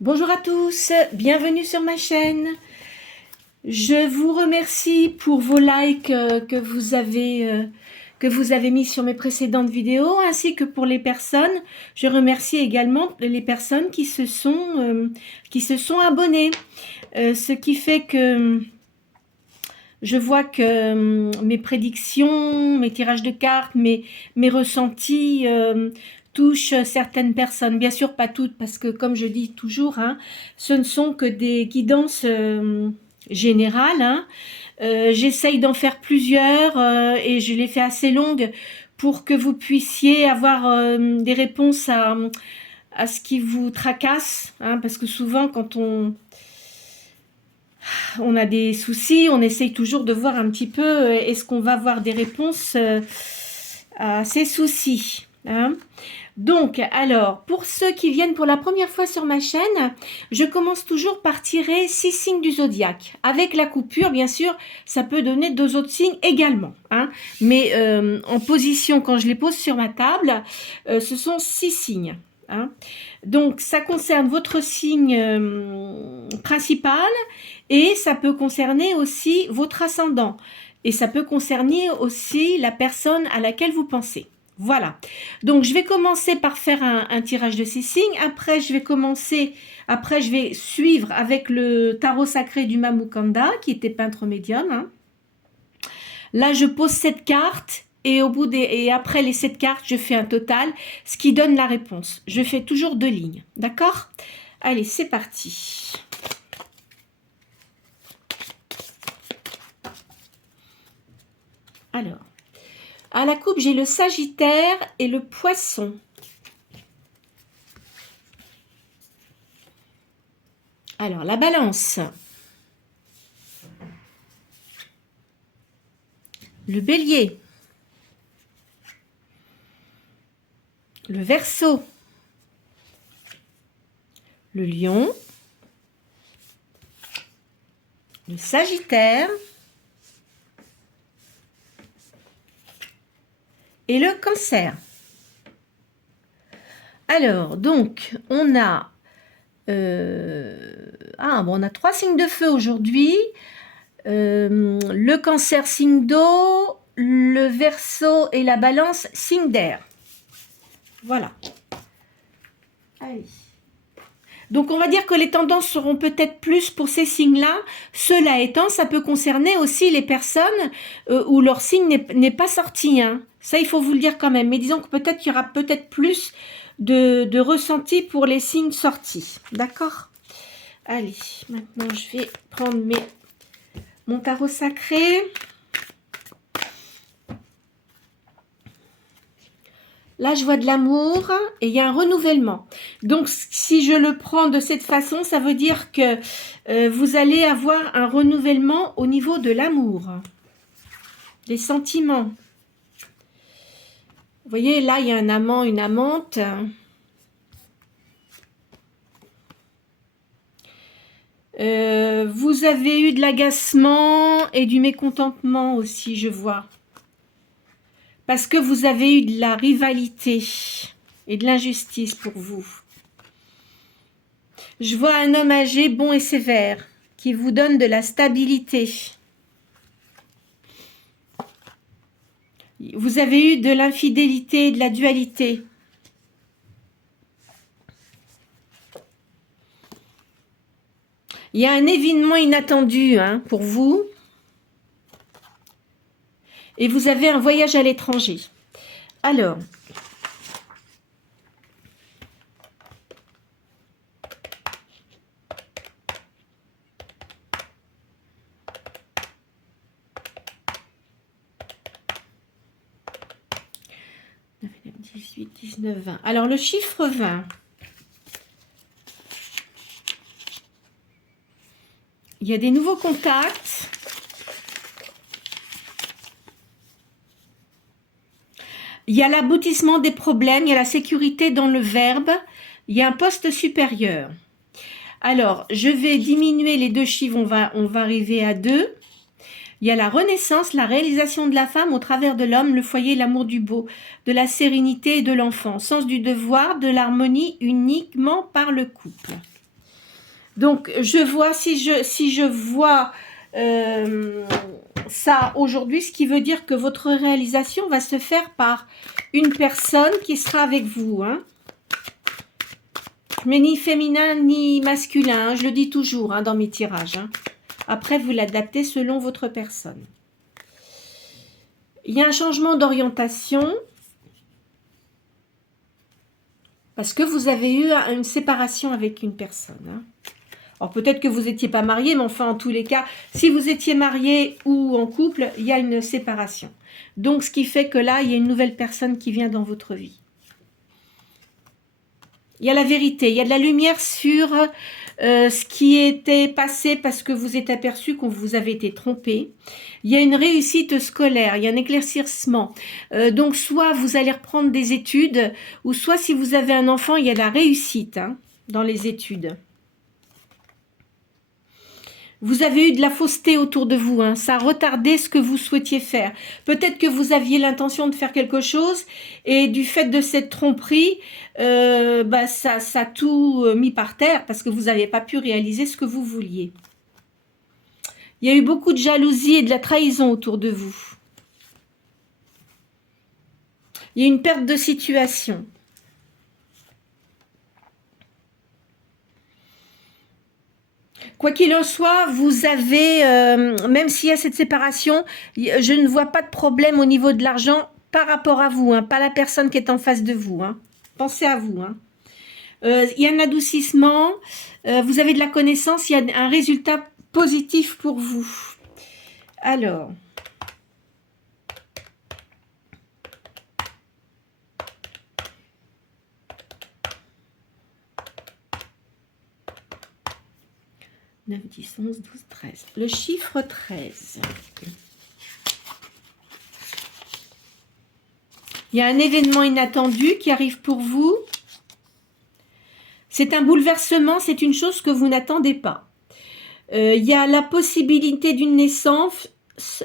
Bonjour à tous, bienvenue sur ma chaîne. Je vous remercie pour vos likes que vous avez mis sur mes précédentes vidéos, ainsi que pour les personnes. Je remercie également les personnes qui se sont abonnées. Ce qui fait que je vois que mes prédictions, mes tirages de cartes, mes ressentis touchent certaines personnes. Bien sûr, pas toutes, parce que comme je dis toujours, hein, ce ne sont que des guidances générales. Hein. J'essaye d'en faire plusieurs et je les fais assez longues pour que vous puissiez avoir des réponses à ce qui vous tracasse. Hein, parce que souvent, quand on a des soucis, on essaye toujours de voir un petit peu est-ce qu'on va avoir des réponses à ces soucis. Hein. Donc, alors, pour ceux qui viennent pour la première fois sur ma chaîne, je commence toujours par tirer 6 signes du zodiaque. Avec la coupure, bien sûr, ça peut donner 2 autres signes également. Hein. Mais en position, quand je les pose sur ma table, ce sont 6 signes. Hein. Donc, ça concerne votre signe principal et ça peut concerner aussi votre ascendant. Et ça peut concerner aussi la personne à laquelle vous pensez. Voilà. Donc, je vais commencer par faire un tirage de ces signes. Après, je vais suivre avec le tarot sacré du Mamukanda, qui était peintre médium. Hein. Là, je pose 7 cartes. Et après les 7 cartes, je fais un total, ce qui donne la réponse. Je fais toujours 2 lignes, d'accord? Allez, c'est parti. Alors, à la coupe, j'ai le Sagittaire et le Poisson. Alors, la Balance. Le Bélier. Le Verseau. Le Lion. Le Sagittaire. Et le Cancer. Alors, donc, on a... on a 3 signes de feu aujourd'hui. Le Cancer, signe d'eau. Le Verseau et la Balance, signe d'air. Voilà. Allez. Donc, on va dire que les tendances seront peut-être plus pour ces signes-là. Cela étant, ça peut concerner aussi les personnes où leur signe n'est pas sorti. Hein. Ça, il faut vous le dire quand même. Mais disons que peut-être qu'il y aura peut-être plus de ressenti pour les signes sortis. D'accord? Allez, maintenant, je vais prendre mon tarot sacré. Là, je vois de l'amour et il y a un renouvellement. Donc, si je le prends de cette façon, ça veut dire que vous allez avoir un renouvellement au niveau de l'amour, des sentiments. Vous voyez, là, il y a un amant, une amante. Vous avez eu de l'agacement et du mécontentement aussi, je vois. Parce que vous avez eu de la rivalité et de l'injustice pour vous. Je vois un homme âgé, bon et sévère, qui vous donne de la stabilité. Vous avez eu de l'infidélité et de la dualité. Il y a un événement inattendu hein, pour vous. Et vous avez un voyage à l'étranger. Alors, « 18, 19, 20 ». Alors, le chiffre 20. Il y a des nouveaux contacts. Il y a l'aboutissement des problèmes, il y a la sécurité dans le verbe, il y a un poste supérieur. Alors, je vais diminuer les 2 chiffres, on va arriver à 2. Il y a la renaissance, la réalisation de la femme au travers de l'homme, le foyer, l'amour du beau, de la sérénité et de l'enfant, sens du devoir, de l'harmonie uniquement par le couple. Donc, je vois, si je vois ça aujourd'hui, ce qui veut dire que votre réalisation va se faire par une personne qui sera avec vous. Hein. Mais ni féminin ni masculin, hein, je le dis toujours hein, dans mes tirages. Hein. Après, vous l'adaptez selon votre personne. Il y a un changement d'orientation parce que vous avez eu une séparation avec une personne. Hein. Alors peut-être que vous n'étiez pas marié, mais enfin en tous les cas, si vous étiez marié ou en couple, il y a une séparation. Donc ce qui fait que là, il y a une nouvelle personne qui vient dans votre vie. Il y a la vérité, il y a de la lumière sur ce qui était passé parce que vous êtes aperçu qu'on vous avait été trompé. Il y a une réussite scolaire, il y a un éclaircissement. Donc soit vous allez reprendre des études, ou soit si vous avez un enfant, il y a de la réussite hein, dans les études. Vous avez eu de la fausseté autour de vous, hein. Ça a retardé ce que vous souhaitiez faire. Peut-être que vous aviez l'intention de faire quelque chose et du fait de cette tromperie, ça a tout mis par terre parce que vous n'avez pas pu réaliser ce que vous vouliez. Il y a eu beaucoup de jalousie et de la trahison autour de vous. Il y a une perte de situation. Quoi qu'il en soit, vous avez, même s'il y a cette séparation, je ne vois pas de problème au niveau de l'argent par rapport à vous, hein, pas la personne qui est en face de vous. Hein. Pensez à vous. Hein. Il y a un adoucissement, vous avez de la connaissance, il y a un résultat positif pour vous. Alors... « 9, 10, 11, 12, 13. Le chiffre 13. Il y a un événement inattendu qui arrive pour vous. C'est un bouleversement, c'est une chose que vous n'attendez pas. Il y a la possibilité d'une naissance,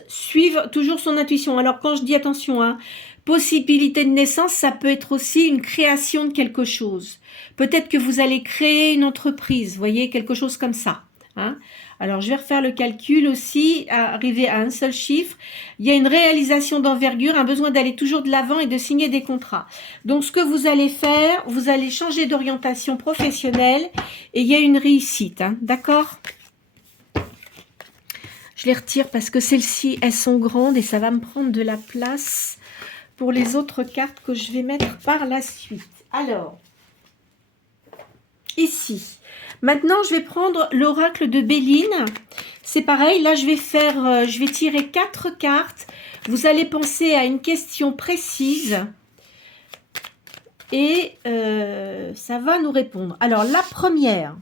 suivre toujours son intuition. Alors quand je dis attention, hein, possibilité de naissance, ça peut être aussi une création de quelque chose. Peut-être que vous allez créer une entreprise, vous voyez, quelque chose comme ça. Hein. Alors, je vais refaire le calcul aussi, arriver à un seul chiffre. Il y a une réalisation d'envergure, un besoin d'aller toujours de l'avant et de signer des contrats. Donc, ce que vous allez faire, vous allez changer d'orientation professionnelle et il y a une réussite. Hein, d'accord ? Je les retire parce que celles-ci, elles sont grandes et ça va me prendre de la place pour les autres cartes que je vais mettre par la suite. Alors, ici... Maintenant, je vais prendre l'oracle de Béline. C'est pareil, là, je vais tirer 4 cartes. Vous allez penser à une question précise et ça va nous répondre. Alors, la première,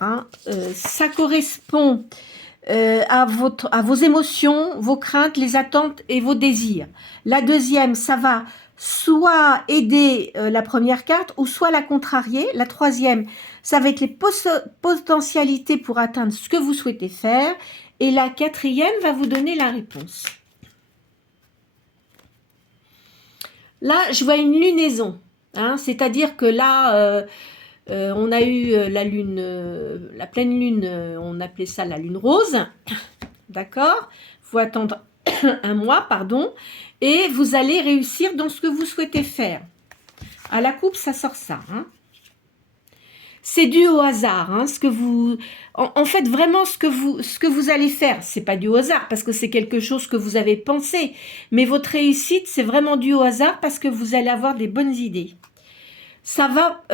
hein, ça correspond à vos émotions, vos craintes, les attentes et vos désirs. La deuxième, ça va soit aider la première carte ou soit la contrarier. La troisième, ça va être les potentialités pour atteindre ce que vous souhaitez faire. Et la quatrième va vous donner la réponse. Là, je vois une lunaison. Hein, c'est-à-dire que là, on a eu la lune, la pleine lune, on appelait ça la lune rose. D'accord ? Il faut attendre un mois, pardon. Et vous allez réussir dans ce que vous souhaitez faire. À la coupe, ça sort ça. Hein. C'est dû au hasard. Hein, en fait, vraiment, ce que vous allez faire, c'est pas dû au hasard parce que c'est quelque chose que vous avez pensé. Mais votre réussite, c'est vraiment dû au hasard parce que vous allez avoir des bonnes idées. Ça va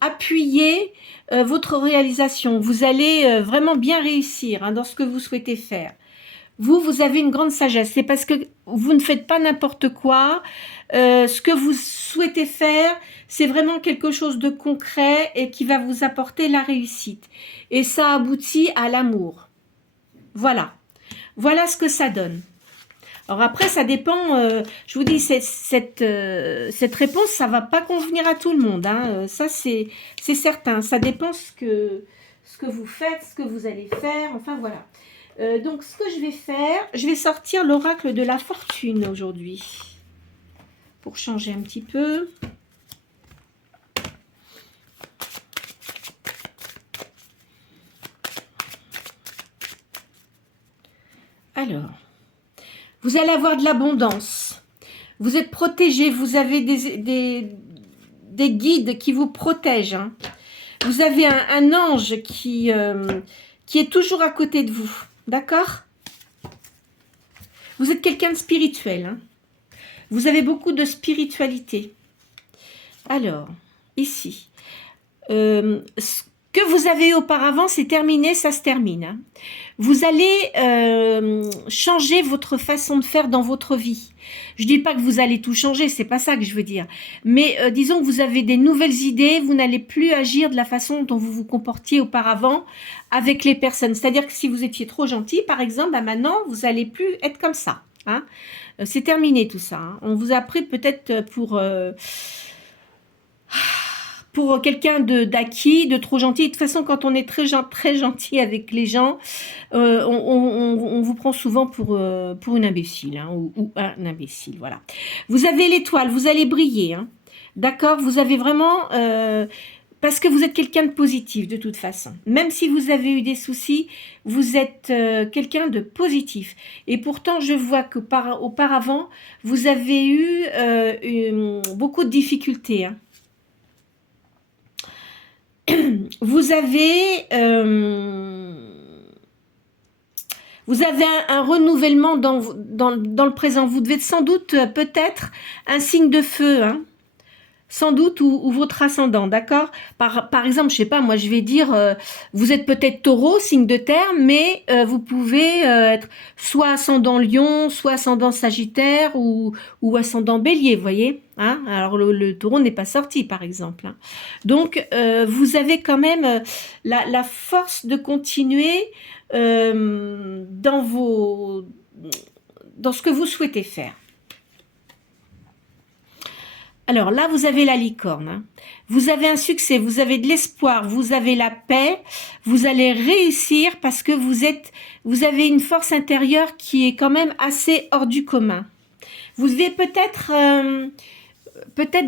appuyer votre réalisation. Vous allez vraiment bien réussir hein, dans ce que vous souhaitez faire. Vous avez une grande sagesse. C'est parce que vous ne faites pas n'importe quoi. Ce que vous souhaitez faire, c'est vraiment quelque chose de concret et qui va vous apporter la réussite. Et ça aboutit à l'amour. Voilà. Voilà ce que ça donne. Alors après, ça dépend. Je vous dis, cette réponse, ça va pas convenir à tout le monde. Hein. Ça, c'est certain. Ça dépend ce que vous faites, ce que vous allez faire. Enfin, voilà. Donc, ce que je vais faire, je vais sortir l'oracle de la fortune aujourd'hui. Pour changer un petit peu. Alors, vous allez avoir de l'abondance. Vous êtes protégé, vous avez des guides qui vous protègent. Hein. Vous avez un ange qui est toujours à côté de vous. D'accord? Vous êtes quelqu'un de spirituel. Hein. Vous avez beaucoup de spiritualité. Alors, ici, ce que vous avez eu auparavant, c'est terminé, ça se termine. Hein. Vous allez changer votre façon de faire dans votre vie. Je ne dis pas que vous allez tout changer, c'est pas ça que je veux dire. Mais disons que vous avez des nouvelles idées, vous n'allez plus agir de la façon dont vous vous comportiez auparavant avec les personnes. C'est-à-dire que si vous étiez trop gentil, par exemple, bah maintenant, vous n'allez plus être comme ça. Hein. C'est terminé tout ça. Hein. On vous a pris peut-être pour quelqu'un d'acquis, de trop gentil. De toute façon, quand on est très gentil avec les gens, on vous prend souvent pour une imbécile, hein, ou un imbécile, voilà. Vous avez l'étoile, vous allez briller, hein, d'accord? Vous avez vraiment... parce que vous êtes quelqu'un de positif, de toute façon. Même si vous avez eu des soucis, vous êtes quelqu'un de positif. Et pourtant, je vois qu'auparavant, vous avez eu beaucoup de difficultés, hein. Vous avez un renouvellement dans le présent. Vous devez sans doute, peut-être, un signe de feu, hein, sans doute, ou votre ascendant, d'accord? Par exemple, je sais pas, moi je vais dire, vous êtes peut-être taureau, signe de terre, mais vous pouvez être soit ascendant lion, soit ascendant sagittaire, ou ascendant bélier, vous voyez, hein? Alors le taureau n'est pas sorti, par exemple. Hein. Donc, vous avez quand même la force de continuer dans ce que vous souhaitez faire. Alors là, vous avez la licorne. Hein. Vous avez un succès, vous avez de l'espoir, vous avez la paix, vous allez réussir parce que vous avez une force intérieure qui est quand même assez hors du commun. Vous devez peut-être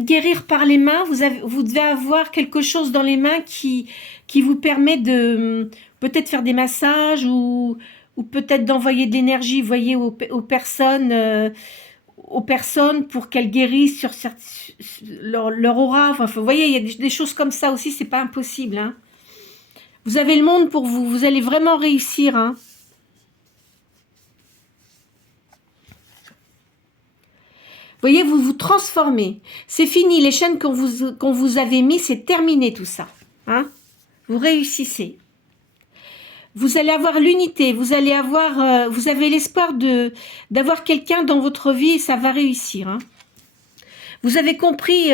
guérir par les mains, vous devez avoir quelque chose dans les mains qui vous permet de peut-être faire des massages ou peut-être d'envoyer de l'énergie, vous voyez, aux personnes pour qu'elles guérissent sur leur aura. Enfin, vous voyez, il y a des choses comme ça aussi, c'est pas impossible. Hein. Vous avez le monde pour vous, vous allez vraiment réussir. Hein. Vous voyez, vous vous transformez. C'est fini, les chaînes qu'on vous avait mis, c'est terminé tout ça. Hein. Vous réussissez. Vous allez avoir l'unité, vous avez l'espoir d'avoir quelqu'un dans votre vie et ça va réussir. Hein. Vous avez compris,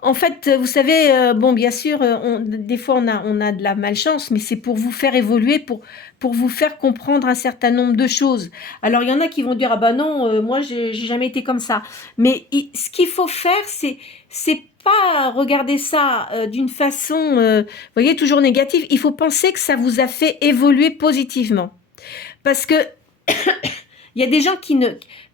en fait, vous savez, bon, bien sûr, des fois on a de la malchance, mais c'est pour vous faire évoluer, pour vous faire comprendre un certain nombre de choses. Alors, il y en a qui vont dire, ah bah non, moi, j'ai jamais été comme ça. Mais ce qu'il faut faire, c'est pas regarder ça d'une façon, vous voyez, toujours négative. Il faut penser que ça vous a fait évoluer positivement. Parce que il y a des gens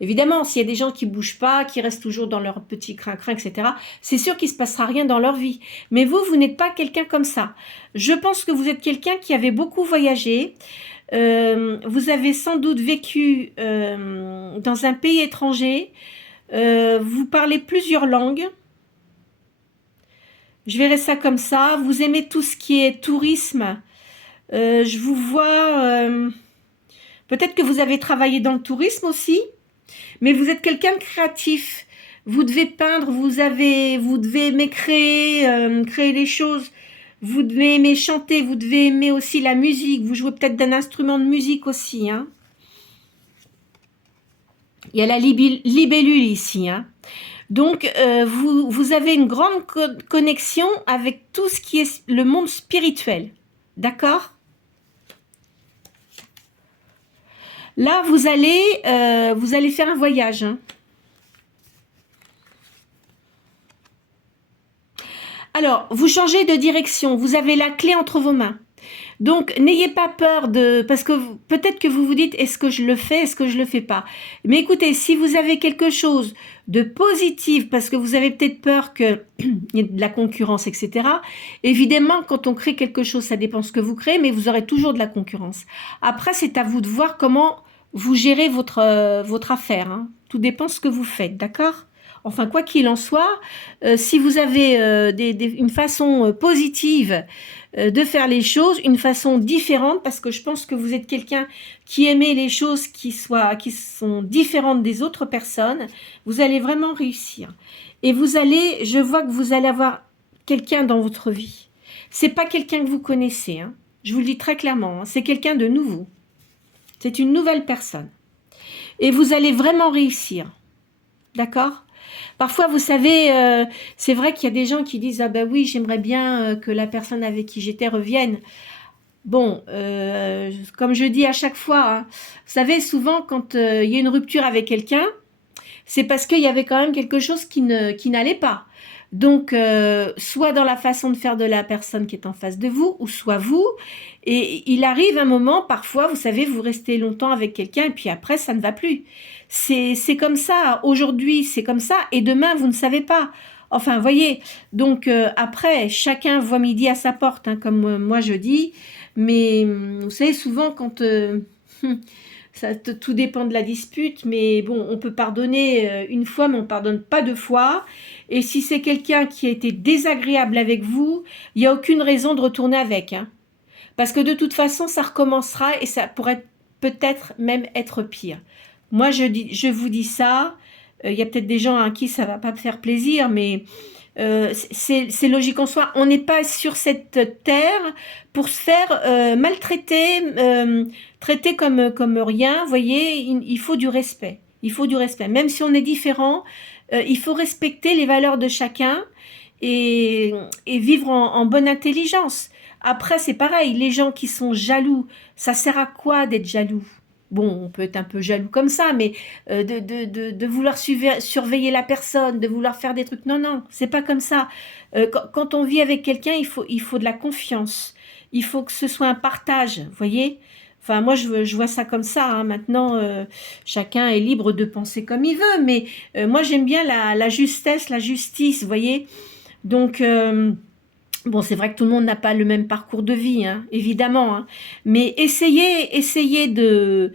évidemment, s'il y a des gens qui bougent pas, qui restent toujours dans leur petit crin-crin, etc., c'est sûr qu'il se passera rien dans leur vie. Mais vous n'êtes pas quelqu'un comme ça. Je pense que vous êtes quelqu'un qui avait beaucoup voyagé. Vous avez sans doute vécu dans un pays étranger. Vous parlez plusieurs langues. Je verrai ça comme ça. Vous aimez tout ce qui est tourisme. Je vous vois... peut-être que vous avez travaillé dans le tourisme aussi. Mais vous êtes quelqu'un de créatif. Vous devez peindre, vous devez aimer créer des choses. Vous devez aimer chanter, vous devez aimer aussi la musique. Vous jouez peut-être d'un instrument de musique aussi. Hein. Il y a la libellule ici. Hein. Donc, vous avez une grande connexion avec tout ce qui est le monde spirituel. D'accord ? Là, vous allez faire un voyage. Hein. Alors, vous changez de direction. Vous avez la clé entre vos mains. Donc, n'ayez pas peur parce que peut-être que vous vous dites, est-ce que je le fais, est-ce que je le fais pas? Mais écoutez, si vous avez quelque chose de positif, parce que vous avez peut-être peur qu'il y ait de la concurrence, etc. Évidemment, quand on crée quelque chose, ça dépend ce que vous créez, mais vous aurez toujours de la concurrence. Après, c'est à vous de voir comment vous gérez votre affaire, hein. Tout dépend ce que vous faites, d'accord? Enfin, quoi qu'il en soit, si vous avez une façon positive de faire les choses, une façon différente, parce que je pense que vous êtes quelqu'un qui aimait les choses qui sont différentes des autres personnes, vous allez vraiment réussir. Et je vois que vous allez avoir quelqu'un dans votre vie. C'est pas quelqu'un que vous connaissez, hein. Je vous le dis très clairement, hein. C'est quelqu'un de nouveau. C'est une nouvelle personne. Et vous allez vraiment réussir. D'accord? Parfois, vous savez, c'est vrai qu'il y a des gens qui disent « Ah ben oui, j'aimerais bien que la personne avec qui j'étais revienne. » Bon, comme je dis à chaque fois, hein, vous savez, souvent, quand il y a une rupture avec quelqu'un, c'est parce qu'il y avait quand même quelque chose qui n'allait pas. Donc, soit dans la façon de faire de la personne qui est en face de vous, ou soit vous. Et il arrive un moment, parfois, vous savez, vous restez longtemps avec quelqu'un, et puis après, ça ne va plus. C'est comme ça. Aujourd'hui, c'est comme ça, et demain, vous ne savez pas. Enfin, voyez. Donc, après, chacun voit midi à sa porte, hein, comme moi je dis. Mais, vous savez, souvent, quand... tout dépend de la dispute, mais bon, on peut pardonner une fois, mais on ne pardonne pas deux fois. Et si c'est quelqu'un qui a été désagréable avec vous, il n'y a aucune raison de retourner avec. Hein. Parce que de toute façon, ça recommencera et ça pourrait peut-être même être pire. Moi, je vous dis ça. Il y a peut-être des gens à qui ça ne va pas me faire plaisir, mais c'est logique en soi. On n'est pas sur cette terre pour se faire maltraiter, traiter comme rien. Vous voyez, il faut du respect. Il faut du respect. Même si on est différent, il faut respecter les valeurs de chacun et vivre en bonne intelligence. Après, c'est pareil. Les gens qui sont jaloux, ça sert à quoi d'être jaloux? Bon, on peut être un peu jaloux comme ça, mais de vouloir surveiller la personne, de vouloir faire des trucs. Non, non, c'est pas comme ça. Quand on vit avec quelqu'un, il faut de la confiance. Il faut que ce soit un partage, vous voyez? Enfin, moi, je vois ça comme ça. Hein. Maintenant, chacun est libre de penser comme il veut, mais moi, j'aime bien la justesse, la justice, vous voyez? Donc... bon, c'est vrai que tout le monde n'a pas le même parcours de vie, hein, évidemment, hein, mais essayez de...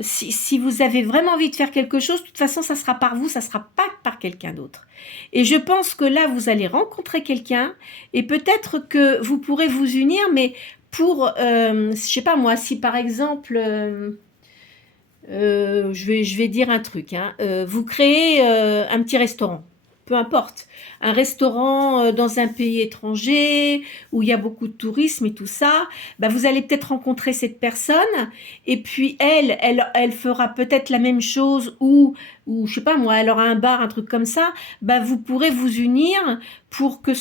Si vous avez vraiment envie de faire quelque chose, de toute façon, ça sera par vous, ça sera pas par quelqu'un d'autre. Et je pense que là, vous allez rencontrer quelqu'un et peut-être que vous pourrez vous unir, mais pour, je sais pas moi, si par exemple... je vais dire un truc, hein, vous créez un petit restaurant. Peu importe, un restaurant dans un pays étranger où il y a beaucoup de tourisme et tout ça, bah vous allez peut-être rencontrer cette personne et puis elle fera peut-être la même chose ou je sais pas moi, elle aura un bar, un truc comme ça, bah vous pourrez vous unir pour que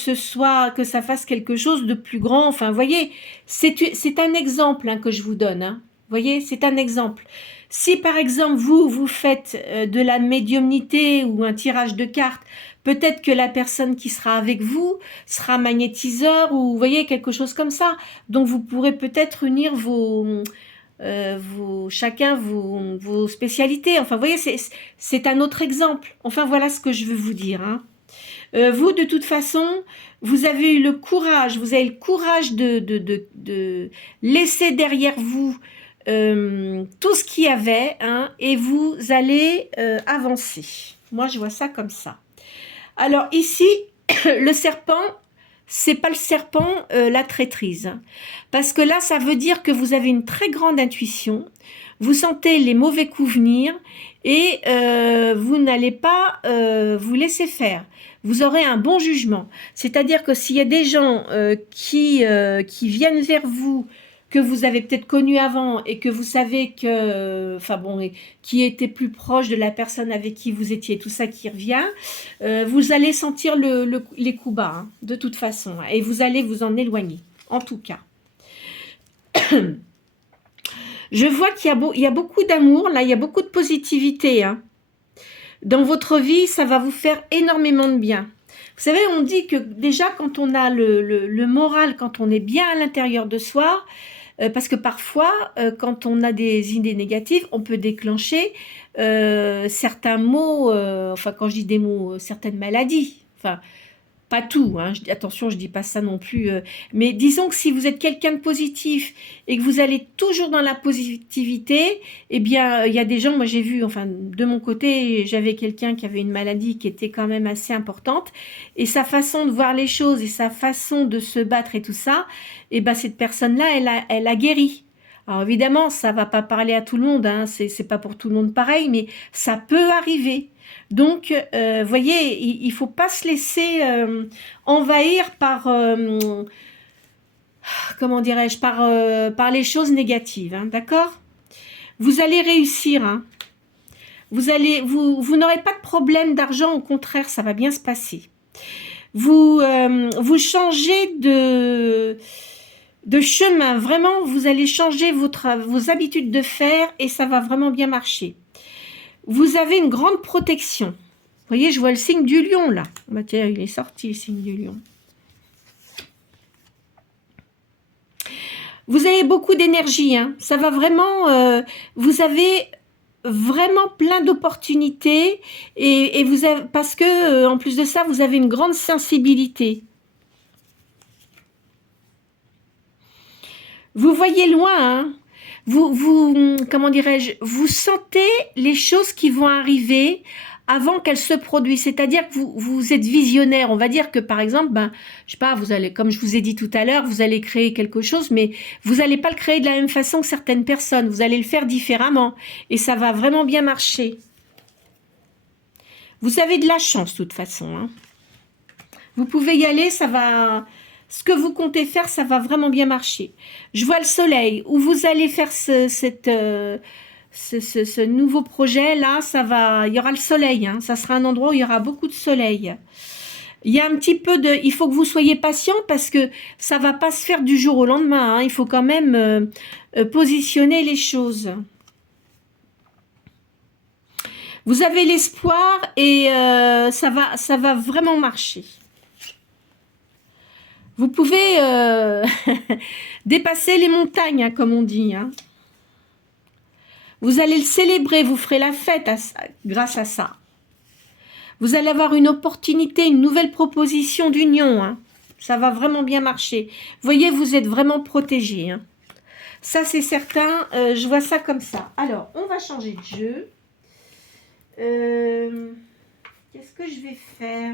que ça fasse quelque chose de plus grand. Enfin, vous voyez, c'est un exemple hein, que je vous donne. Hein. Vous voyez, c'est un exemple. Si par exemple vous faites de la médiumnité ou un tirage de cartes, peut-être que la personne qui sera avec vous sera magnétiseur ou vous voyez quelque chose comme ça. Donc vous pourrez peut-être unir chacun vos spécialités. Enfin vous voyez c'est un autre exemple. Enfin voilà ce que je veux vous dire. Hein. Vous de toute façon vous avez eu le courage, vous avez le courage de laisser derrière vous tout ce qu'il y avait hein, et vous allez avancer. Moi je vois ça comme ça. Alors ici, le serpent, c'est pas le serpent, la traîtrise. Parce que là, ça veut dire que vous avez une très grande intuition, vous sentez les mauvais coups venir et vous n'allez pas vous laisser faire. Vous aurez un bon jugement. C'est-à-dire que s'il y a des gens qui viennent vers vous, que vous avez peut-être connu avant et que vous savez que, enfin bon, qui était plus proche de la personne avec qui vous étiez, tout ça qui revient, vous allez sentir les coups bas, hein, de toute façon, et vous allez vous en éloigner, en tout cas. Je vois qu'il y a beaucoup d'amour, là, il y a beaucoup de positivité. Hein. Dans votre vie, ça va vous faire énormément de bien. Vous savez, on dit que déjà, quand on a le moral, quand on est bien à l'intérieur de soi, parce que parfois, quand on a des idées négatives, on peut déclencher certains mots, enfin quand je dis des mots, certaines maladies. Enfin, Pas tout, hein, attention, je dis pas ça non plus, mais disons que si vous êtes quelqu'un de positif et que vous allez toujours dans la positivité, eh bien, il y a des gens, moi j'ai vu, enfin, de mon côté, j'avais quelqu'un qui avait une maladie qui était quand même assez importante, et sa façon de voir les choses et sa façon de se battre et tout ça, eh ben, cette personne-là, elle a guéri. Alors évidemment, ça va pas parler à tout le monde, hein, c'est pas pour tout le monde pareil, mais ça peut arriver. Donc, voyez, il faut pas se laisser envahir par, comment dirais-je, par les choses négatives, hein, d'accord? Vous allez réussir, hein. Vous n'aurez pas de problème d'argent, au contraire, ça va bien se passer. Vous changez de chemin, vraiment, vous allez changer vos habitudes de faire et ça va vraiment bien marcher. Vous avez une grande protection. Vous voyez, je vois le signe du lion, là. Bah, tiens, il est sorti, le signe du lion. Vous avez beaucoup d'énergie, hein. Ça va vraiment... vous avez vraiment plein d'opportunités et vous avez, parce que, en plus de ça, vous avez une grande sensibilité. Vous voyez loin, hein. Comment dirais-je, vous sentez les choses qui vont arriver avant qu'elles se produisent. C'est-à-dire que vous êtes visionnaire. On va dire que, par exemple, ben, je sais pas, vous allez, comme je vous ai dit tout à l'heure, vous allez créer quelque chose, mais vous n'allez pas le créer de la même façon que certaines personnes. Vous allez le faire différemment. Et ça va vraiment bien marcher. Vous avez de la chance, de toute façon, hein. Vous pouvez y aller, ça va... Ce que vous comptez faire, ça va vraiment bien marcher. Je vois le soleil, où vous allez faire ce nouveau projet-là, il y aura le soleil, hein, ça sera un endroit où il y aura beaucoup de soleil. Il y a un petit peu de... Il faut que vous soyez patient parce que ça va pas se faire du jour au lendemain, hein, il faut quand même positionner les choses. Vous avez l'espoir et ça va vraiment marcher. Vous pouvez dépasser les montagnes, hein, comme on dit. Hein. Vous allez le célébrer, vous ferez la fête grâce à ça. Vous allez avoir une opportunité, une nouvelle proposition d'union. Hein. Ça va vraiment bien marcher. Vous voyez, vous êtes vraiment protégé. Hein. Ça, c'est certain. Je vois ça comme ça. Alors, on va changer de jeu. Qu'est-ce que je vais faire ?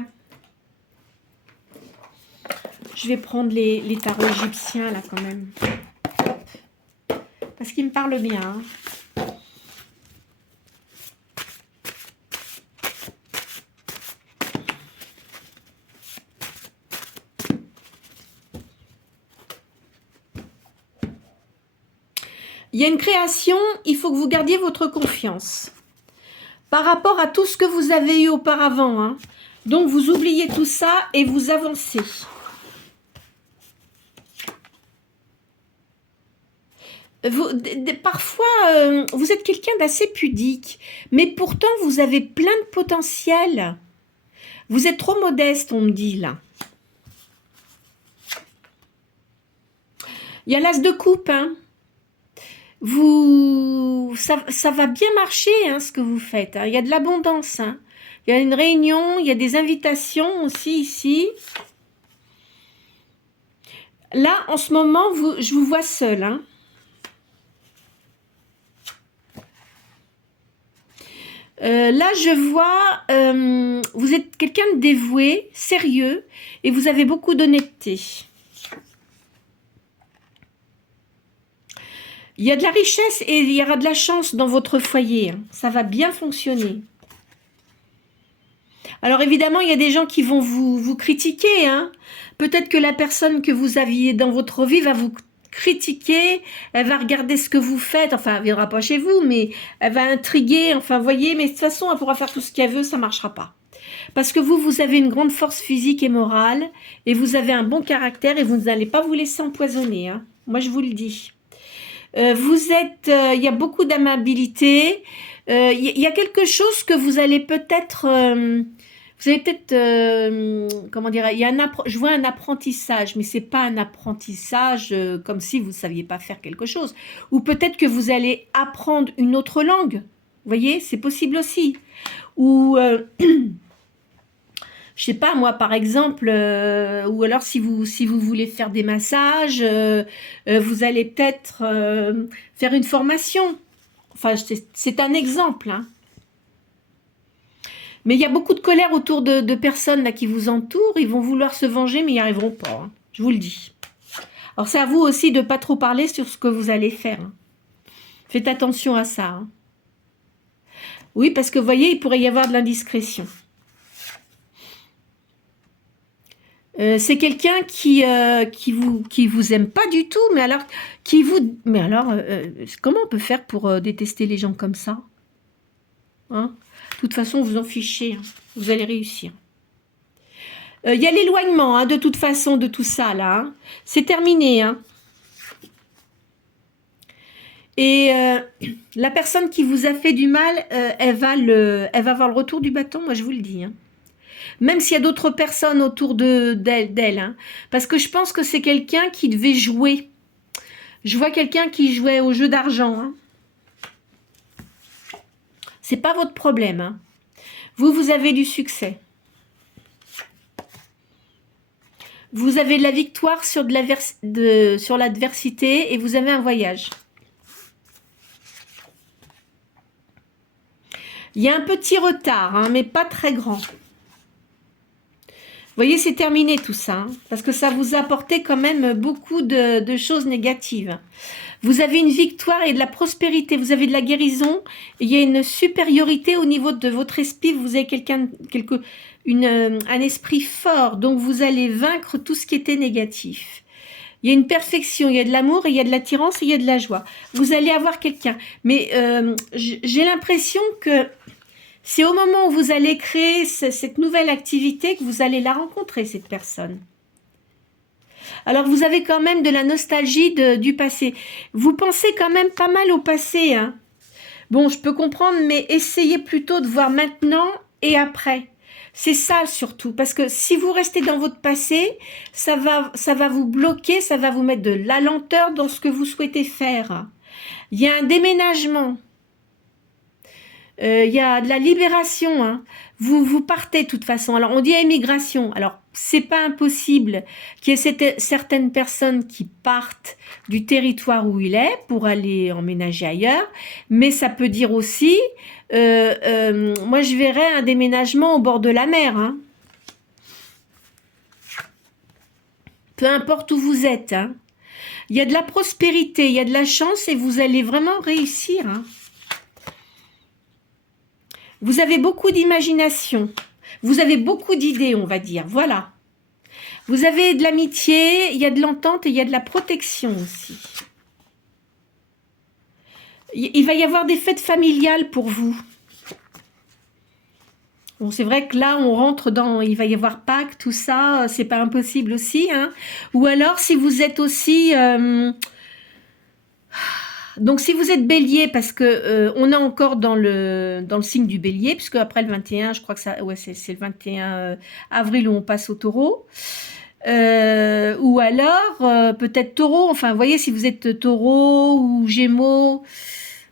Je vais prendre les tarots égyptiens, là, quand même. Hop. Parce qu'ils me parlent bien. Hein. Il y a une création, il faut que vous gardiez votre confiance. Par rapport à tout ce que vous avez eu auparavant. Hein. Donc, vous oubliez tout ça et vous avancez. Parfois, vous êtes quelqu'un d'assez pudique, mais pourtant, vous avez plein de potentiel. Vous êtes trop modeste, on me dit, là. Il y a l'as de coupe, hein. Ça va bien marcher, hein, ce que vous faites. Hein. Il y a de l'abondance, hein. Il y a une réunion, il y a des invitations aussi, ici. Là, en ce moment, je vous vois seul, hein. Là, je vois, vous êtes quelqu'un de dévoué, sérieux, et vous avez beaucoup d'honnêteté. Il y a de la richesse et il y aura de la chance dans votre foyer. Hein. Ça va bien fonctionner. Alors évidemment, il y a des gens qui vont vous critiquer. Hein. Peut-être que la personne que vous aviez dans votre vie va vous critiquer, elle va regarder ce que vous faites, enfin elle ne viendra pas chez vous, mais elle va intriguer, enfin vous voyez, mais de toute façon elle pourra faire tout ce qu'elle veut, ça ne marchera pas. Parce que vous avez une grande force physique et morale, et vous avez un bon caractère, et vous n'allez pas vous laisser empoisonner, hein. Moi je vous le dis. Il y a beaucoup d'amabilité, il y a quelque chose que vous allez peut-être... vous avez peut-être, comment dire, je vois un apprentissage, mais c'est pas un apprentissage comme si vous ne saviez pas faire quelque chose. Ou peut-être que vous allez apprendre une autre langue. Vous voyez, c'est possible aussi. Ou, je je sais pas moi par exemple, ou alors si vous voulez faire des massages, vous allez peut-être faire une formation. Enfin, c'est un exemple, hein. Mais il y a beaucoup de colère autour de personnes là qui vous entourent. Ils vont vouloir se venger, mais ils n'y arriveront pas, hein. Je vous le dis. Alors c'est à vous aussi de ne pas trop parler sur ce que vous allez faire, hein. Faites attention à ça, hein. Oui, parce que vous voyez, il pourrait y avoir de l'indiscrétion. C'est quelqu'un qui vous aime pas du tout, mais alors comment on peut faire pour détester les gens comme ça, hein? De toute façon, vous en fichez, hein. Vous allez réussir. Il y a l'éloignement, hein, de toute façon, de tout ça, là, hein. C'est terminé, hein. Et la personne qui vous a fait du mal, elle va avoir le retour du bâton, moi je vous le dis, hein. Même s'il y a d'autres personnes autour d'elle, hein. Parce que je pense que c'est quelqu'un qui devait jouer. Je vois quelqu'un qui jouait au jeu d'argent, hein. C'est pas votre problème, hein. Vous avez du succès. Vous avez de la victoire sur l'adversité et vous avez un voyage. Il y a un petit retard, hein, mais pas très grand. Vous voyez, c'est terminé tout ça, hein, parce que ça vous a apporté quand même beaucoup de choses négatives. Vous avez une victoire et de la prospérité, vous avez de la guérison, il y a une supériorité au niveau de votre esprit, vous avez un esprit fort, donc vous allez vaincre tout ce qui était négatif. Il y a une perfection, il y a de l'amour, il y a de l'attirance, il y a de la joie. Vous allez avoir quelqu'un. Mais j'ai l'impression que c'est au moment où vous allez créer cette nouvelle activité que vous allez la rencontrer, cette personne. Alors, vous avez quand même de la nostalgie du passé. Vous pensez quand même pas mal au passé, hein. Bon, je peux comprendre, mais essayez plutôt de voir maintenant et après. C'est ça surtout, parce que si vous restez dans votre passé, ça va vous bloquer, ça va vous mettre de la lenteur dans ce que vous souhaitez faire. Il y a un déménagement. Il y a de la libération, hein. Vous partez de toute façon. Alors, on dit émigration. Alors, c'est pas impossible qu'il y ait certaines personnes qui partent du territoire où il est pour aller emménager ailleurs. Mais ça peut dire aussi, moi, je verrais un déménagement au bord de la mer, hein. Peu importe où vous êtes, hein. Il y a de la prospérité, il y a de la chance et vous allez vraiment réussir, hein. Vous avez beaucoup d'imagination. Vous avez beaucoup d'idées, on va dire. Voilà. Vous avez de l'amitié, il y a de l'entente et il y a de la protection aussi. Il va y avoir des fêtes familiales pour vous. Bon, c'est vrai que là, on rentre dans... Il va y avoir Pâques, tout ça. C'est pas impossible aussi, hein. Ou alors, si vous êtes aussi... Donc, si vous êtes bélier, parce que on est encore dans le signe du bélier, puisque après le 21, je crois que ça, ouais, c'est le 21 avril où on passe au taureau. Ou alors, peut-être taureau, enfin, vous voyez, si vous êtes taureau ou gémeaux,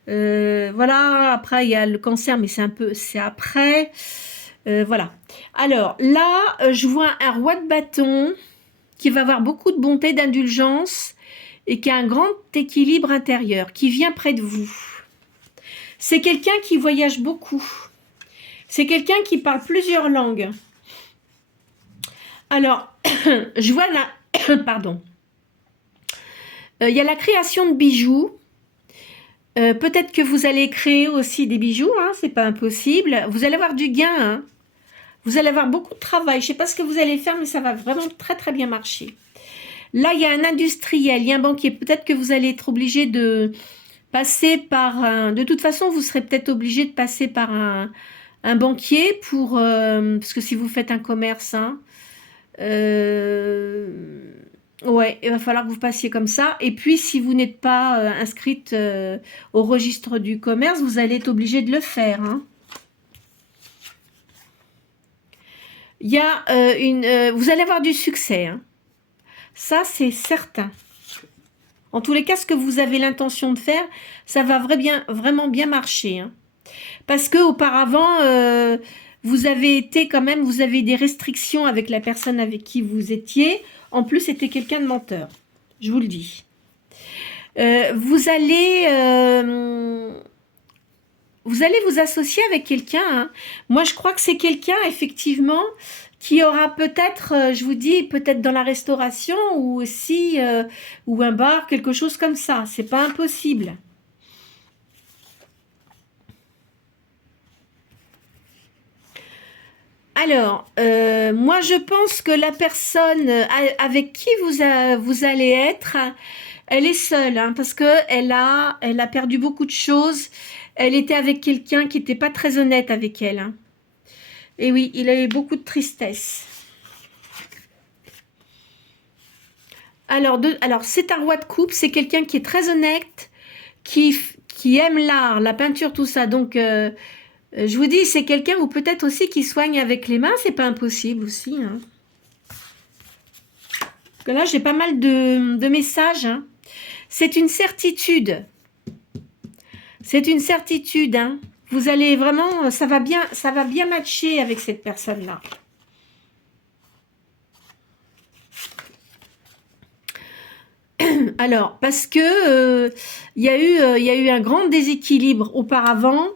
voilà, après, il y a le cancer, mais c'est après. Voilà. Alors, là, je vois un roi de bâton qui va avoir beaucoup de bonté, d'indulgence, et qui a un grand équilibre intérieur, qui vient près de vous. C'est quelqu'un qui voyage beaucoup. C'est quelqu'un qui parle plusieurs langues. Alors, je vois là, pardon. Il y a la création de bijoux. Peut-être que vous allez créer aussi des bijoux, hein, c'est pas impossible. Vous allez avoir du gain, hein. Vous allez avoir beaucoup de travail. Je ne sais pas ce que vous allez faire, mais ça va vraiment très très bien marcher. Là, il y a un industriel, il y a un banquier. Peut-être que vous allez être obligé de passer par un... De toute façon, vous serez peut-être obligé de passer par un banquier pour... parce que si vous faites un commerce, hein, ouais, il va falloir que vous passiez comme ça. Et puis, si vous n'êtes pas inscrite au registre du commerce, vous allez être obligé de le faire, hein. Il y a vous allez avoir du succès, hein. Ça, c'est certain. En tous les cas, ce que vous avez l'intention de faire, ça va vraiment bien marcher, hein. Parce que auparavant, vous avez été quand même, vous avez des restrictions avec la personne avec qui vous étiez. En plus, c'était quelqu'un de menteur. Je vous le dis. Vous allez vous associer avec quelqu'un. Hein. Moi, je crois que c'est quelqu'un, effectivement, qui aura peut-être, je vous dis, peut-être dans la restauration ou aussi, ou un bar, quelque chose comme ça. C'est pas impossible. Alors, moi, je pense que la personne avec qui vous allez être, elle est seule, hein, parce que elle a perdu beaucoup de choses. Elle était avec quelqu'un qui n'était pas très honnête avec elle. Hein. Et oui, il a eu beaucoup de tristesse. Alors, c'est un roi de coupe, c'est quelqu'un qui est très honnête, qui aime l'art, la peinture, tout ça. Donc, je vous dis, c'est quelqu'un ou peut-être aussi qui soigne avec les mains, c'est pas impossible aussi. Hein. Parce que là, j'ai pas mal de messages. Hein. C'est une certitude. C'est une certitude. Hein. Vous allez vraiment, ça va bien matcher avec cette personne-là. Alors, parce que il y a eu un grand déséquilibre auparavant.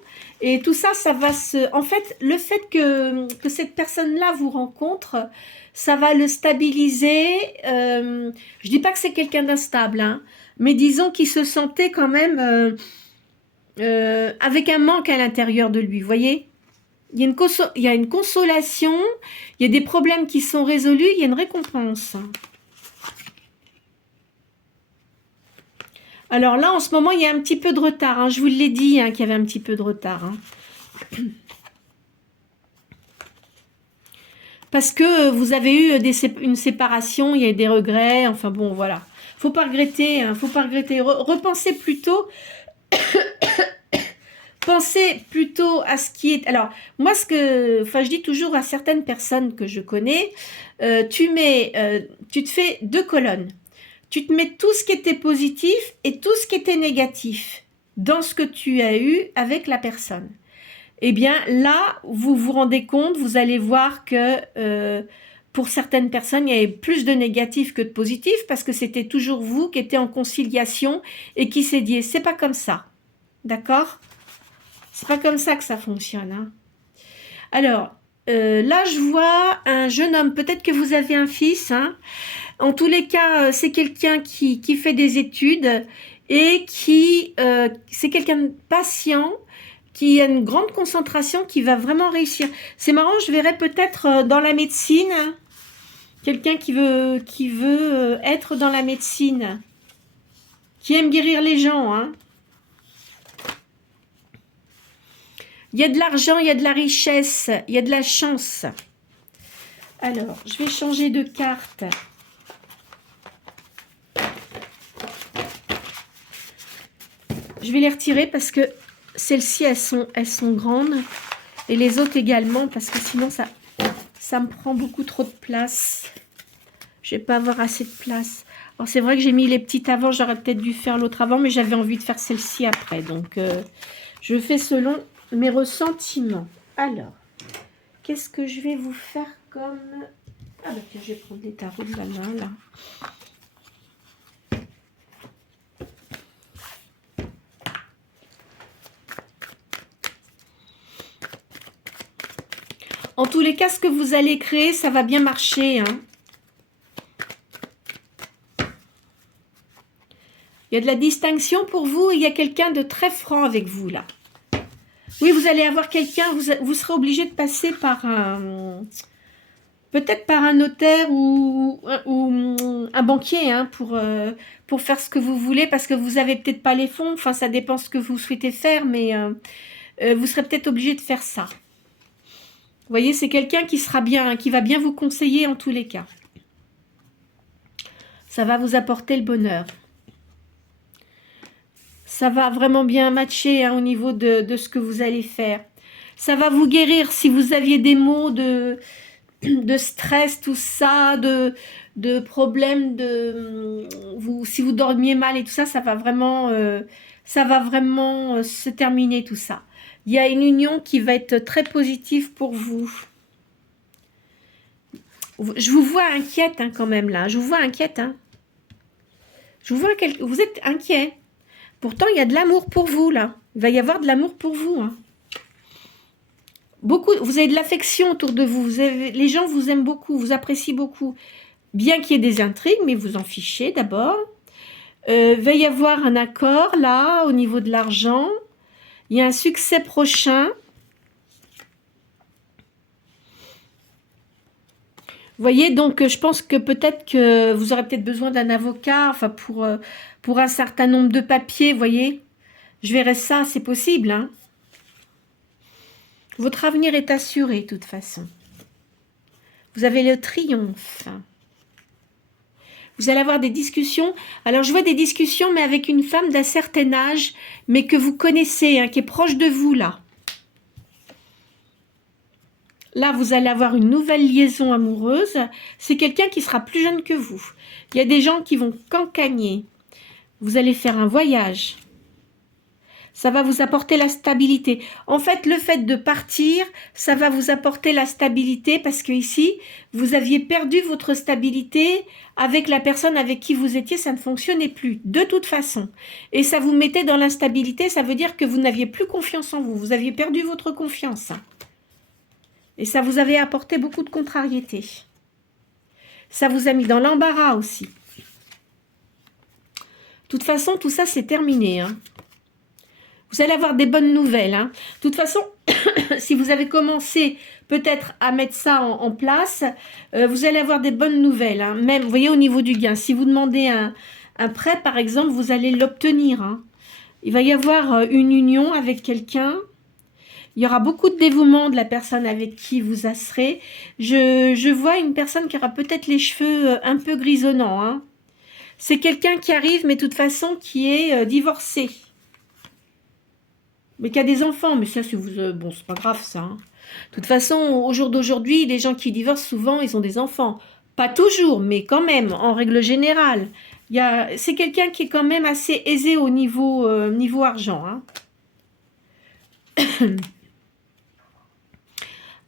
Et tout ça, ça va se... En fait, le fait que cette personne-là vous rencontre, ça va le stabiliser. Je dis pas que c'est quelqu'un d'instable, hein, mais disons qu'il se sentait quand même avec un manque à l'intérieur de lui, vous voyez ? Il y a une consolation, il y a des problèmes qui sont résolus, il y a une récompense. Alors là, en ce moment, il y a un petit peu de retard. Hein. Je vous l'ai dit hein, qu'il y avait un petit peu de retard. Hein. Parce que vous avez eu une séparation, il y a des regrets. Enfin bon, voilà. Faut pas regretter. Hein, faut pas regretter. Repensez plutôt. Pensez plutôt à ce qui est... Alors, moi, je dis toujours à certaines personnes que je connais, tu te fais 2 colonnes. Tu te mets tout ce qui était positif et tout ce qui était négatif dans ce que tu as eu avec la personne. Eh bien, là, vous vous rendez compte, vous allez voir que pour certaines personnes, il y avait plus de négatif que de positif parce que c'était toujours vous qui étiez en conciliation et qui s'est dit, c'est pas comme ça. D'accord ? C'est pas comme ça que ça fonctionne. Hein. Alors, là, je vois un jeune homme, peut-être que vous avez un fils, hein. En tous les cas, c'est quelqu'un qui fait des études et c'est quelqu'un de patient, qui a une grande concentration, qui va vraiment réussir. C'est marrant, je verrais peut-être dans la médecine, hein, quelqu'un qui veut être dans la médecine, qui aime guérir les gens. Hein. Il y a de l'argent, il y a de la richesse, il y a de la chance. Alors, je vais changer de carte. Je vais les retirer parce que celles-ci, elles sont grandes. Et les autres également, parce que sinon, ça me prend beaucoup trop de place. Je ne vais pas avoir assez de place. Alors, c'est vrai que j'ai mis les petites avant. J'aurais peut-être dû faire l'autre avant, mais j'avais envie de faire celle-ci après. Donc, je fais selon mes ressentiments. Alors, qu'est-ce que je vais vous faire comme... Ah, bah tiens, je vais prendre les tarots de la main, là. En tous les cas, ce que vous allez créer, ça va bien marcher. Hein. Il y a de la distinction pour vous et il y a quelqu'un de très franc avec vous, là. Oui, vous allez avoir quelqu'un, vous serez obligé de passer par un... Peut-être par un notaire ou un banquier hein, pour faire ce que vous voulez, parce que vous n'avez peut-être pas les fonds. Enfin, ça dépend ce que vous souhaitez faire, mais vous serez peut-être obligé de faire ça. Vous voyez, c'est quelqu'un qui sera bien, qui va bien vous conseiller en tous les cas. Ça va vous apporter le bonheur. Ça va vraiment bien matcher hein, au niveau de ce que vous allez faire. Ça va vous guérir si vous aviez des maux de stress, tout ça, de problèmes, si vous dormiez mal et tout ça, ça va vraiment se terminer tout ça. Il y a une union qui va être très positive pour vous. Je vous vois inquiète hein, quand même là. Je vous vois inquiète. Hein. Je vous vois vous êtes inquiet. Pourtant, il y a de l'amour pour vous là. Il va y avoir de l'amour pour vous. Hein. Beaucoup, vous avez de l'affection autour de vous. Les gens vous aiment beaucoup, vous apprécient beaucoup. Bien qu'il y ait des intrigues, mais vous en fichez d'abord. Il va y avoir un accord là au niveau de l'argent. Il y a un succès prochain. Vous voyez, donc je pense que peut-être que vous aurez peut-être besoin d'un avocat, enfin pour un certain nombre de papiers, vous voyez. Je verrai ça, c'est possible. Hein. Votre avenir est assuré, de toute façon. Vous avez le triomphe. Vous allez avoir des discussions. Alors, je vois des discussions, mais avec une femme d'un certain âge, mais que vous connaissez, hein, qui est proche de vous, là. Là, vous allez avoir une nouvelle liaison amoureuse. C'est quelqu'un qui sera plus jeune que vous. Il y a des gens qui vont cancagner. Vous allez faire un voyage. Ça va vous apporter la stabilité. En fait, le fait de partir, ça va vous apporter la stabilité parce que ici, vous aviez perdu votre stabilité avec la personne avec qui vous étiez, ça ne fonctionnait plus, de toute façon. Et ça vous mettait dans l'instabilité, ça veut dire que vous n'aviez plus confiance en vous, vous aviez perdu votre confiance. Et ça vous avait apporté beaucoup de contrariété. Ça vous a mis dans l'embarras aussi. De toute façon, tout ça, c'est terminé, hein. Vous allez avoir des bonnes nouvelles. Hein. De toute façon, si vous avez commencé peut-être à mettre ça en place, vous allez avoir des bonnes nouvelles. Hein. Même, vous voyez, au niveau du gain, si vous demandez un prêt, par exemple, vous allez l'obtenir. Hein. Il va y avoir une union avec quelqu'un. Il y aura beaucoup de dévouement de la personne avec qui vous serez. Je vois une personne qui aura peut-être les cheveux un peu grisonnants. Hein. C'est quelqu'un qui arrive, mais de toute façon, qui est divorcé. Mais qui a des enfants, mais ça, c'est bon, c'est pas grave, ça. Hein. De toute façon, au jour d'aujourd'hui, les gens qui divorcent, souvent, ils ont des enfants. Pas toujours, mais quand même, en règle générale. C'est quelqu'un qui est quand même assez aisé au niveau, niveau argent. Hein.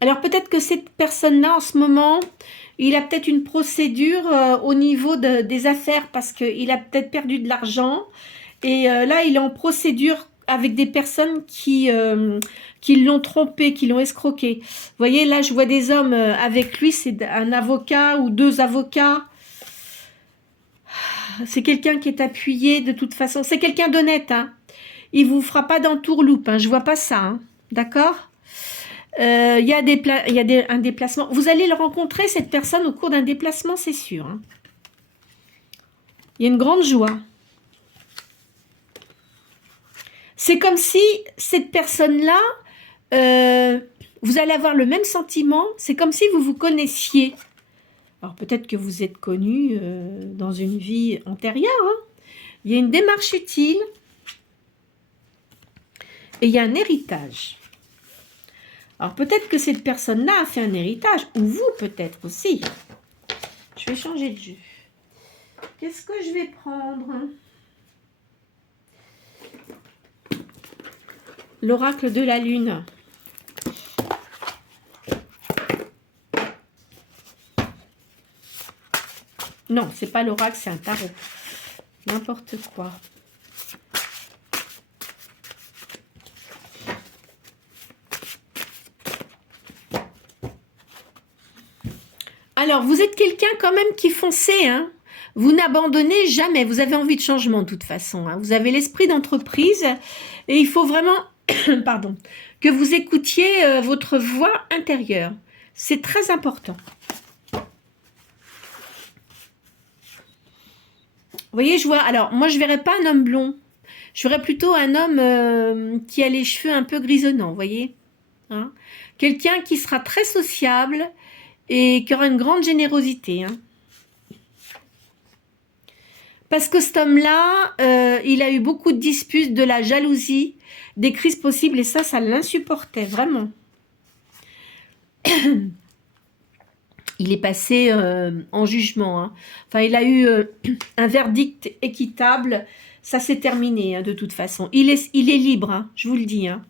Alors, peut-être que cette personne-là, en ce moment, il a peut-être une procédure au niveau des affaires parce qu'il a peut-être perdu de l'argent. Et là, il est en procédure avec des personnes qui l'ont trompé, qui l'ont escroqué. Vous voyez, là, je vois des hommes avec lui, c'est un avocat ou deux avocats. C'est quelqu'un qui est appuyé de toute façon. C'est quelqu'un d'honnête. Hein. Il ne vous fera pas d'entourloupe. Hein. Je ne vois pas ça. Hein. D'accord ? Il y a un déplacement. Vous allez le rencontrer, cette personne, au cours d'un déplacement, c'est sûr. Hein. Il y a une grande joie. C'est comme si cette personne-là, vous allez avoir le même sentiment, c'est comme si vous vous connaissiez. Alors peut-être que vous êtes connus dans une vie antérieure. Hein. Il y a une démarche utile et il y a un héritage. Alors peut-être que cette personne-là a fait un héritage, ou vous peut-être aussi. Je vais changer de jeu. Qu'est-ce que je vais prendre ? L'oracle de la lune. Non, c'est pas l'oracle, c'est un tarot. N'importe quoi. Alors, vous êtes quelqu'un quand même qui foncez, hein. Vous n'abandonnez jamais. Vous avez envie de changement de toute façon. Hein. Vous avez l'esprit d'entreprise et il faut vraiment pardon, que vous écoutiez votre voix intérieure. C'est très important. Vous voyez, je vois... Alors, moi, je ne verrais pas un homme blond. Je verrais plutôt un homme qui a les cheveux un peu grisonnants, vous voyez. Hein, quelqu'un qui sera très sociable et qui aura une grande générosité. Hein. Parce que cet homme-là, il a eu beaucoup de disputes, de la jalousie, des crises possibles, et ça l'insupportait, vraiment. Il est passé en jugement. Hein. Enfin, il a eu un verdict équitable. Ça, c'est terminé, hein, de toute façon. Il est libre, hein, je vous le dis. Hein.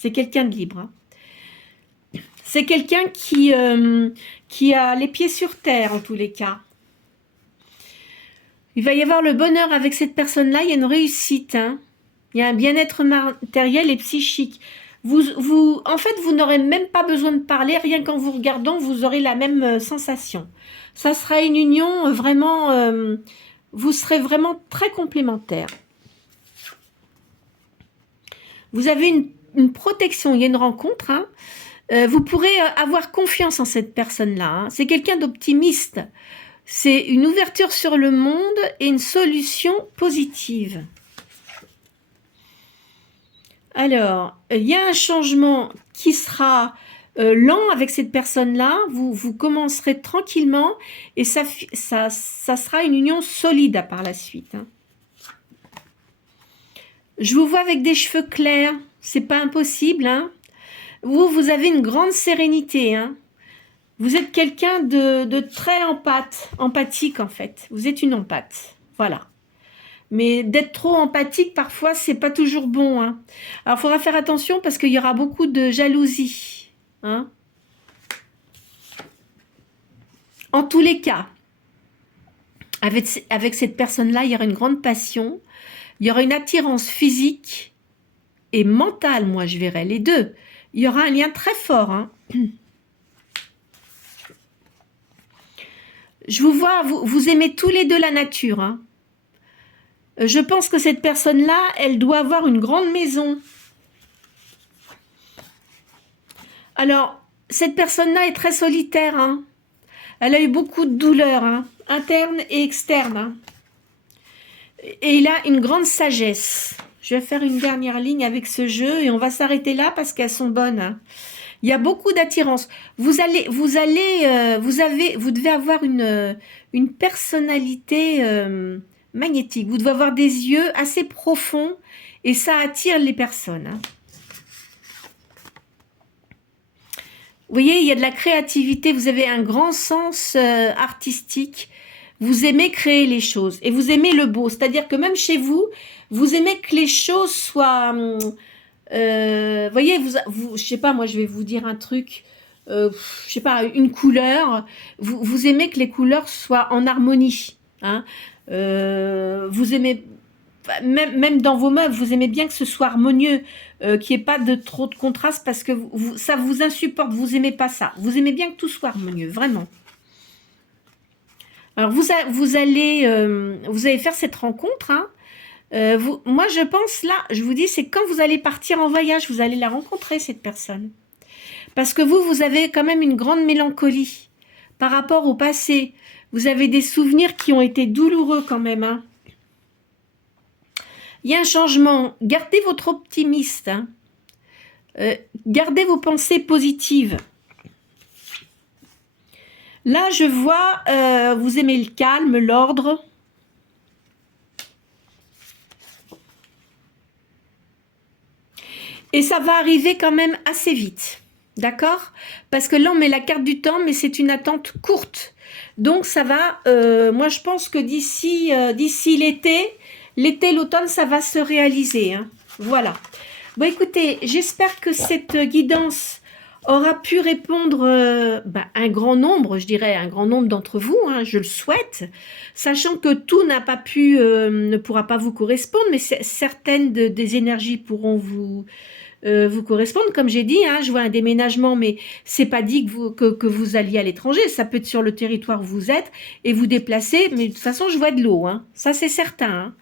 C'est quelqu'un de libre. Hein. C'est quelqu'un qui a les pieds sur terre, en tous les cas. Il va y avoir le bonheur avec cette personne-là, il y a une réussite. Hein. Il y a un bien-être matériel et psychique. En fait, vous n'aurez même pas besoin de parler, rien qu'en vous regardant, vous aurez la même sensation. Ça sera une union vraiment... vous serez vraiment très complémentaires. Vous avez une protection, il y a une rencontre. Hein. Vous pourrez avoir confiance en cette personne-là. Hein. C'est quelqu'un d'optimiste. C'est une ouverture sur le monde et une solution positive. Alors, il y a un changement qui sera lent avec cette personne-là. Vous commencerez tranquillement et ça sera une union solide par la suite. Hein. Je vous vois avec des cheveux clairs. C'est pas impossible. Hein. Vous avez une grande sérénité. Hein. Vous êtes quelqu'un de très empathique en fait. Vous êtes une empathe, voilà. Mais d'être trop empathique, parfois, c'est pas toujours bon. Hein. Alors, il faudra faire attention parce qu'il y aura beaucoup de jalousie. Hein. En tous les cas, avec cette personne-là, il y aura une grande passion, il y aura une attirance physique et mentale, moi je verrai les deux. Il y aura un lien très fort. Hein. Je vous vois, vous aimez tous les deux la nature. Hein. Je pense que cette personne-là, elle doit avoir une grande maison. Alors, cette personne-là est très solitaire. Hein. Elle a eu beaucoup de douleurs, hein, internes et externes. Hein. Et il a une grande sagesse. Je vais faire une dernière ligne avec ce jeu et on va s'arrêter là parce qu'elles sont bonnes. Hein. Il y a beaucoup d'attirance. Vous devez avoir une personnalité magnétique. Vous devez avoir des yeux assez profonds et ça attire les personnes. Hein. Vous voyez, il y a de la créativité. Vous avez un grand sens artistique. Vous aimez créer les choses et vous aimez le beau. C'est-à-dire que même chez vous, vous aimez que les choses soient... voyez, je sais pas, moi je vais vous dire un truc, je sais pas, une couleur, vous aimez que les couleurs soient en harmonie, hein, vous aimez, même dans vos meubles, vous aimez bien que ce soit harmonieux, qu'il n'y ait pas de trop de contraste parce que ça vous insupporte, vous aimez pas ça, vous aimez bien que tout soit harmonieux, vraiment. Alors vous allez faire cette rencontre, hein. Moi, je pense là, je vous dis, c'est quand vous allez partir en voyage, vous allez la rencontrer, cette personne. Parce que vous avez quand même une grande mélancolie par rapport au passé. Vous avez des souvenirs qui ont été douloureux quand même. Hein. Il y a un changement. Gardez votre optimiste. Hein. Gardez vos pensées positives. Là, je vois, vous aimez le calme, l'ordre. Et ça va arriver quand même assez vite, d'accord? Parce que là, on met la carte du temps, mais c'est une attente courte. Donc, ça va, moi, je pense que d'ici l'été, l'automne, ça va se réaliser. Hein. Voilà. Bon, écoutez, j'espère que cette guidance aura pu répondre un grand nombre, je dirais, un grand nombre d'entre vous, hein, je le souhaite, sachant que tout ne pourra pas vous correspondre, mais certaines des énergies pourront vous correspondre. Comme j'ai dit, hein, je vois un déménagement, mais c'est pas dit que vous alliez à l'étranger, ça peut être sur le territoire où vous êtes et vous déplacer, mais de toute façon, je vois de l'eau, hein, ça c'est certain. Hein.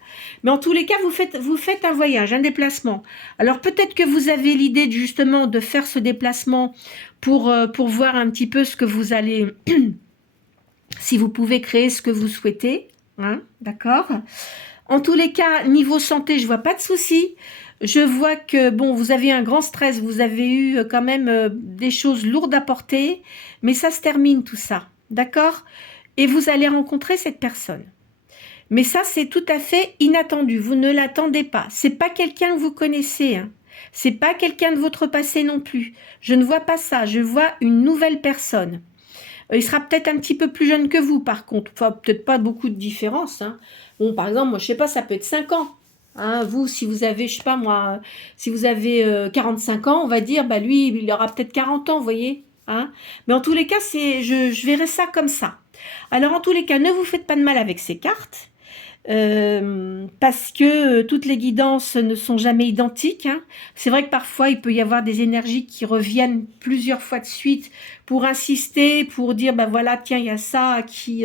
Mais en tous les cas, vous faites un voyage, un déplacement. Alors peut-être que vous avez l'idée justement de faire ce déplacement pour voir un petit peu ce que vous allez, si vous pouvez créer ce que vous souhaitez, hein, d'accord? En tous les cas, niveau santé, je vois pas de soucis. Je vois que, bon, vous avez un grand stress, vous avez eu quand même des choses lourdes à porter, mais ça se termine tout ça, d'accord? Et vous allez rencontrer cette personne. Mais ça, c'est tout à fait inattendu, vous ne l'attendez pas. C'est pas quelqu'un que vous connaissez, hein. C'est pas quelqu'un de votre passé non plus. Je ne vois pas ça, je vois une nouvelle personne. Il sera peut-être un petit peu plus jeune que vous, par contre. Enfin, peut-être pas beaucoup de différence, hein. Bon, par exemple, moi, je sais pas, ça peut être 5 ans. Hein, vous, si vous avez, je sais pas moi, si vous avez 45 ans, on va dire, bah lui, il aura peut-être 40 ans, vous voyez. Hein. Mais en tous les cas, je verrai ça comme ça. Alors, en tous les cas, ne vous faites pas de mal avec ces cartes. Parce que toutes les guidances ne sont jamais identiques. Hein. C'est vrai que parfois, il peut y avoir des énergies qui reviennent plusieurs fois de suite pour insister, pour dire, ben voilà, tiens, il y a ça qui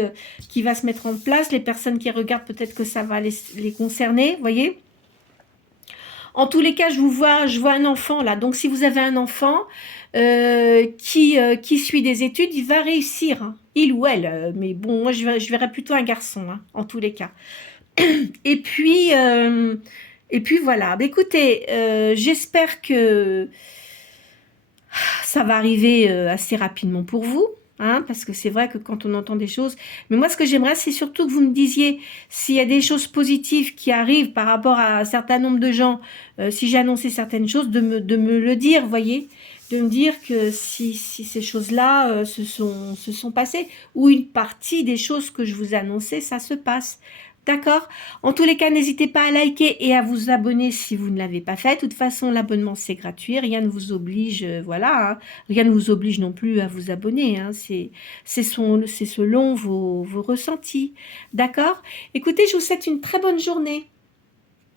va se mettre en place. Les personnes qui regardent, peut-être que ça va les concerner, vous voyez. En tous les cas, je vois un enfant là. Donc, si vous avez un enfant qui suit des études, il va réussir. Hein. Il ou elle. Mais bon, moi, je verrais plutôt un garçon, hein, en tous les cas. Et puis, voilà. Bah, écoutez, j'espère que ça va arriver assez rapidement pour vous. Hein, parce que c'est vrai que quand on entend des choses... Mais moi, ce que j'aimerais, c'est surtout que vous me disiez s'il y a des choses positives qui arrivent par rapport à un certain nombre de gens, si j'ai annoncé certaines choses, de me le dire, voyez, de me dire que si ces choses-là se sont passées, ou une partie des choses que je vous ai annoncées, ça se passe. D'accord? En tous les cas, n'hésitez pas à liker et à vous abonner si vous ne l'avez pas fait. De toute façon, l'abonnement, c'est gratuit. Rien ne vous oblige, voilà. Hein. Rien ne vous oblige non plus à vous abonner. Hein. C'est selon vos ressentis. D'accord? Écoutez, je vous souhaite une très bonne journée.